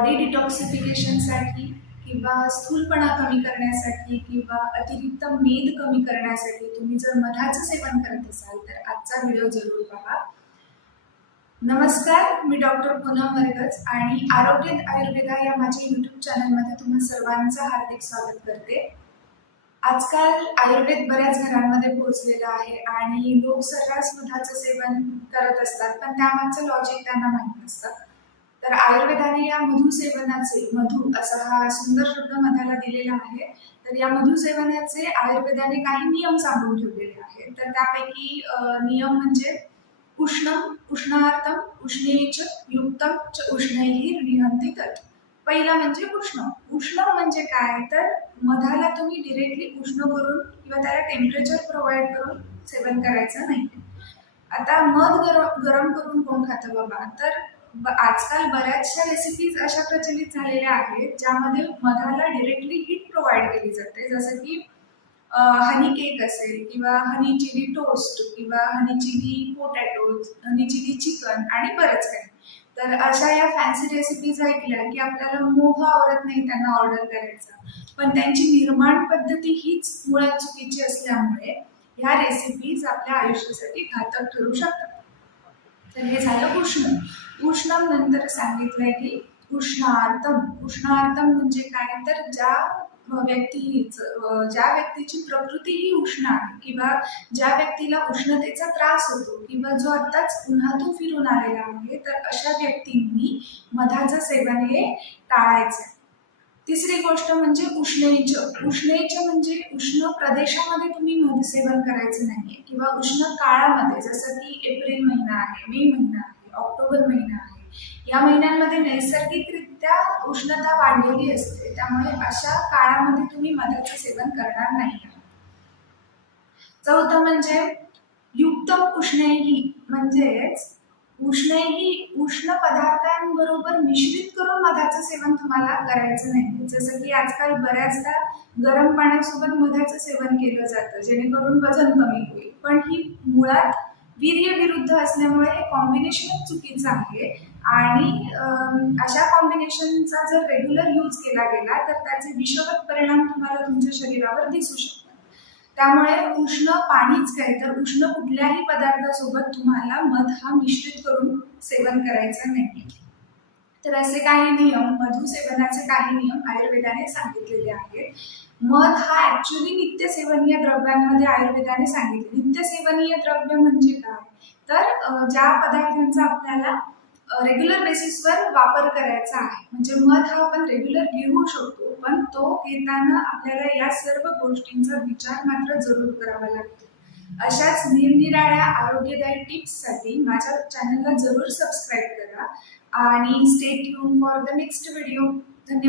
Body डिटॉक्सिफिकेशनसाठी किंवा स्थूलपणा कमी करण्यासाठी किंवा अतिरिक्त मेद कमी करण्यासाठी तुम्ही जर मधाचं सेवन करत असाल तर आजचा व्हिडिओ जरूर पहा. नमस्कार, मी डॉक्टर पूनम वर्गज आणि आरोग्य आयुर्वेदा या माझ्या यूट्यूब चॅनलमध्ये तुम्हा सर्वांचं हार्दिक स्वागत करते. आजकाल आयुर्वेद बऱ्याच घरांमध्ये पोहोचलेलं आहे आणि लोक सर्रास मधाचं सेवन करत असतात, पण त्यामागचं लॉजिक त्यांना माहीत नसतं. तर आयुर्वेदाने या मधु सेवनाचे, मधु असा हा सुंदर शब्द मधाला दिलेला आहे, तर या मधु सेवनाचे आयुर्वेदाने काही नियम सांगून ठेवलेले आहेत. तर त्यापैकी नियम म्हणजे उष्णम, उष्णार्थम, उष्णेच, युक्तम च उष्णैः निहन्ति तत्. पहिला म्हणजे उष्ण. उष्ण म्हणजे काय, तर मधाला तुम्ही डिरेक्टली उष्ण करून किंवा त्याला टेम्परेचर प्रोव्हाइड करून सेवन करायचं नाही. आता मध गरम करून कोण खातं बाबा, तर आजकाल बऱ्याचशा रेसिपीज अशा प्रचलित झालेल्या आहेत ज्यामध्ये मधाला डिरेक्टली हीट प्रोव्हाइड केली जाते, जसं की हनी केक असेल किंवा हनी चिली टोस्ट किंवा honey chilli potatoes, honey chilli chicken आणि बरंच काही. तर अशा या फॅन्सी रेसिपीज ऐकल्या की आपल्याला मोह आवरत नाही त्यांना ऑर्डर करायचा, पण त्यांची निर्माण पद्धती हीच मुळात चुकीची असल्यामुळे ह्या रेसिपीज आपल्या आयुष्यासाठी घातक ठरू शकतात. तर हे झालं उष्ण. उष्णम नंतर सांगितलंय की उष्णार्थम. उष्णार्थम म्हणजे काय, तर ज्या व्यक्तीची प्रकृती ही उष्ण आहे किंवा ज्या व्यक्तीला उष्णतेचा त्रास होतो किंवा जो आत्ताच उन्हातून फिरून आलेला आहे, तर अशा व्यक्तींनी मधाचं सेवन हे टाळायचं. तिसरी गोष्ट म्हणजे उष्णैच. उष्णैच म्हणजे उष्ण प्रदेशामध्ये तुम्ही मध सेवन करायचं नाहीये किंवा उष्ण काळामध्ये, जसं की एप्रिल महिना आहे, मे महिना आहे, ऑक्टोबर महिना आहे, या महिन्यांमध्ये नैसर्गिकरित्या उष्णता वाढलेली असते, त्यामुळे अशा काळामध्ये तुम्ही मधाचं सेवन करणार नाही. चौथं म्हणजे युक्तम उष्णैः, म्हणजेच उष्णैः उष्ण पदार्थांबरोबर मिश्रित करून मधाचं सेवन तुम्हाला करायचं नाही. जसं की आजकाल बऱ्याचदा गरम पाण्यासोबत मधाचं सेवन केलं जातं जेणेकरून वजन कमी होईल, पण ही मुळात वीर्य विरुद्ध असल्यामुळे हे कॉम्बिनेशनच चुकीचं आहे आणि अशा कॉम्बिनेशनचा जर रेग्युलर यूज केला गेला तर त्याचे विषवत परिणाम तुम्हाला तुमच्या शरीरावर दिसू शकतात. त्यामुळे उष्ण पाणीच काय, तर उष्ण कुठल्याही पदार्थासोबत तुम्हाला मध हा मिश्रित करून सेवन करायचं नाही. तर असे काही नियम, मधु सेवनाचे काही नियम आयुर्वेदाने सांगितलेले आहेत. मध हा ऍक्च्युली नित्यसेवनीय द्रव्यांमध्ये आयुर्वेदाने सांगितले. नित्यसेवनीय द्रव्य म्हणजे काय, तर ज्या पदार्थांचा आपल्याला रेग्युलर बेसिसवर वापर करायचा आहे. म्हणजे मध हा आपण रेग्युलर घेऊ शकतो, पण तो घेताना आपल्याला या सर्व गोष्टींचा विचार मात्र जरूर करावा लागतो. अशाच निरनिराळ्या आरोग्यदायी टिप्ससाठी माझ्या चॅनलला जरूर सबस्क्राईब करा आणि stay tune for the next video. धन्यवाद.